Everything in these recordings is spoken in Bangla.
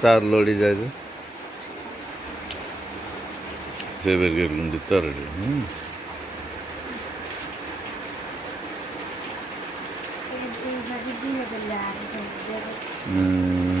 તાર લોડી જાય છે તે બેરગેર ગુંડી તરડી હમ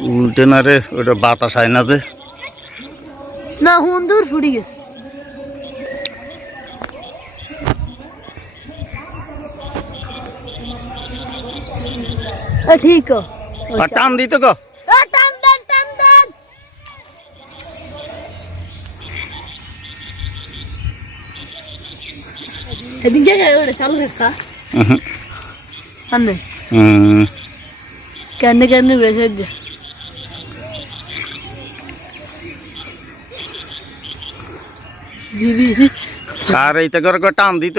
উল্টে না রে ওটা বাতাস হয় না যে। না হুন দূর ফুড়ি গেছে। এ ঠিক টান দিতে গো এদিকে ওটা চালু রেখা। আন্দে হুম কেন কেন বেসে দে দিদি আর এইটা করে করে টান দিত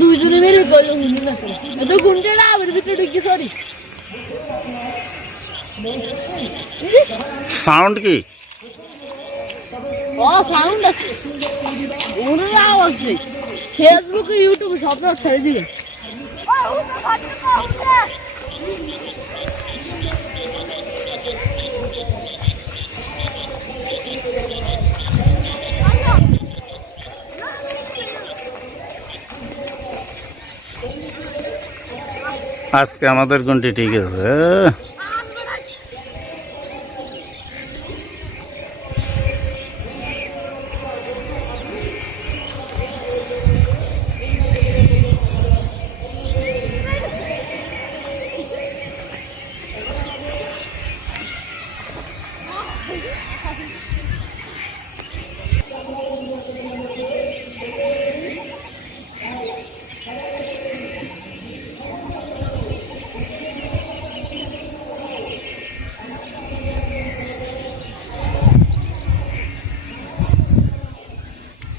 দুইজনে মেরে গেল না ভিতরে ঢুকি সরি সাউন্ড কি? ও সাউন্ড আছে। ওর আওয়াজ নেই। ফেসবুক ইউটিউব সব জায়গায় ছেড়ে দিবে। আজকে আমাদের গুণটি ঠিক আছে।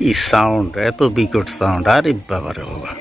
কি সাউন্ড এত বিকট সাউন্ড আরে বাবারে বাবা।